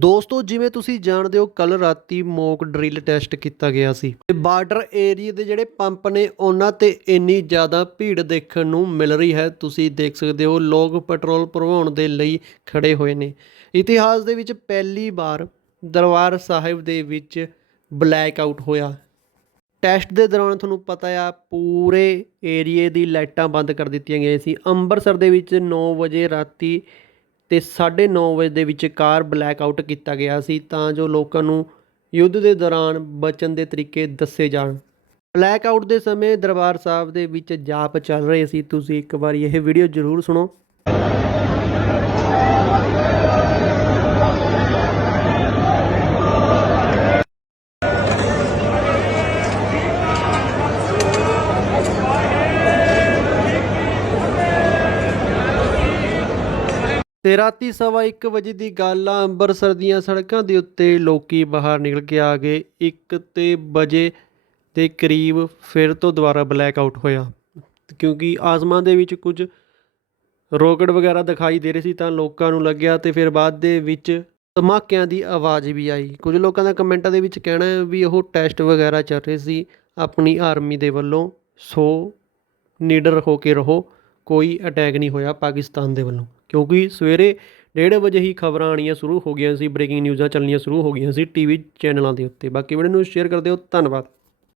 ਦੋਸਤੋ, ਜਿਵੇਂ ਤੁਸੀਂ ਜਾਣਦੇ ਹੋ ਕੱਲ ਰਾਤੀ ਮੌਕ ਡਰਿਲ ਟੈਸਟ ਕੀਤਾ ਗਿਆ ਸੀ। ਤੇ ਬਾਰਡਰ ਏਰੀਆ ਦੇ ਜਿਹੜੇ ਪੰਪ ਨੇ, ਉਹਨਾਂ ਤੇ ਇੰਨੀ ਜ਼ਿਆਦਾ ਭੀੜ ਦੇਖਣ ਨੂੰ ਮਿਲ ਰਹੀ ਹੈ। ਤੁਸੀਂ ਦੇਖ ਸਕਦੇ ਹੋ, ਲੋਕ ਪੈਟਰੋਲ ਭਰਵਾਉਣ ਦੇ ਲਈ ਖੜੇ ਹੋਏ ਨੇ। ਇਤਿਹਾਸ ਦੇ ਵਿੱਚ ਪਹਿਲੀ ਵਾਰ ਦਰਬਾਰ ਸਾਹਿਬ ਦੇ ਵਿੱਚ ਬਲੈਕ ਆਊਟ ਹੋਇਆ। ਟੈਸਟ ਦੇ ਦੌਰਾਨ ਤੁਹਾਨੂੰ ਪਤਾ ਆ, ਪੂਰੇ ਏਰੀਏ ਦੀ ਲਾਈਟਾਂ ਬੰਦ ਕਰ ਦਿੱਤੀਆਂ ਗਈਆਂ ਸੀ। ਅੰਮ੍ਰਿਤਸਰ ਦੇ ਵਿੱਚ 9 ਵਜੇ ਰਾਤੀ ਅਤੇ ਸਾਢੇ ਨੌ ਵਜੇ ਦੇ ਵਿਚਕਾਰ ਬਲੈਕ ਆਊਟ ਕੀਤਾ ਗਿਆ ਸੀ ਤਾਂ ਜੋ ਲੋਕਾਂ ਨੂੰ ਯੁੱਧ ਦੇ ਦੌਰਾਨ ਬਚਣ ਦੇ ਤਰੀਕੇ ਦੱਸੇ ਜਾਣ। ਬਲੈਕ ਆਊਟ ਦੇ ਸਮੇਂ ਦਰਬਾਰ ਸਾਹਿਬ ਦੇ ਵਿੱਚ ਜਾਪ ਚੱਲ ਰਹੇ ਸੀ। ਤੁਸੀਂ ਇੱਕ ਵਾਰੀ ਇਹ ਵੀਡੀਓ ਜ਼ਰੂਰ ਸੁਣੋ। ਤੇ ਰਾਤੀ ਸਵਾ 1 ਵਜੇ ਦੀ ਗੱਲ ਆ, ਅੰਮ੍ਰਿਤਸਰ ਦੀਆਂ ਸੜਕਾਂ ਦੇ ਉੱਤੇ ਲੋਕੀ ਬਾਹਰ ਨਿਕਲ ਕੇ ਆ ਗਏ। 1 ਤੇ ਵਜੇ ਦੇ ਕਰੀਬ ਫਿਰ ਤੋਂ ਦੁਬਾਰਾ ਬਲੈਕ ਆਊਟ ਹੋਇਆ। ਕਿਉਂਕਿ ਆਸਮਾਨ ਦੇ ਵਿੱਚ ਕੁਝ ਰੋਕਟ ਵਗੈਰਾ ਦਿਖਾਈ ਦੇ ਰਹੇ ਸੀ ਤਾਂ ਲੋਕਾਂ ਨੂੰ ਲੱਗਿਆ ਤੇ ਫਿਰ ਬਾਅਦ ਦੇ ਵਿੱਚ ਧਮਾਕਿਆਂ ਦੀ ਆਵਾਜ਼ ਵੀ ਆਈ। ਕੁਝ ਲੋਕਾਂ ਦਾ ਕਮੈਂਟਾਂ ਦੇ ਵਿੱਚ ਕਹਿਣਾ ਹੈ ਵੀ ਉਹ ਟੈਸਟ ਵਗੈਰਾ ਚੱਲ ਰਹੇ ਸੀ। ਆਪਣੀ ਆਰਮੀ ਦੇ ਵੱਲੋਂ ਸੋ ਨੀਡਰ ਹੋ ਕੇ ਰਹੋ, ਕੋਈ ਅਟੈਕ ਨਹੀਂ ਹੋਇਆ ਪਾਕਿਸਤਾਨ ਦੇ ਵੱਲੋਂ। ਕਿਉਂਕਿ ਸਵੇਰੇ 1:30 ਵਜੇ ਹੀ ਖਬਰਾਂ ਆਉਣੀਆਂ ਸ਼ੁਰੂ ਹੋ ਗਈਆਂ ਸੀ ਬ੍ਰੇਕਿੰਗ ਨਿਊਜ਼ਾਂ ਚੱਲਣੀਆਂ ਸ਼ੁਰੂ ਹੋ ਗਈਆਂ ਸੀ ਟੀਵੀ ਚੈਨਲਾਂ ਦੇ ਉੱਤੇ। ਬਾਕੀ ਵੀਡੀਓ ਨੂੰ ਸ਼ੇਅਰ ਕਰ ਦਿਓ, ਧੰਨਵਾਦ।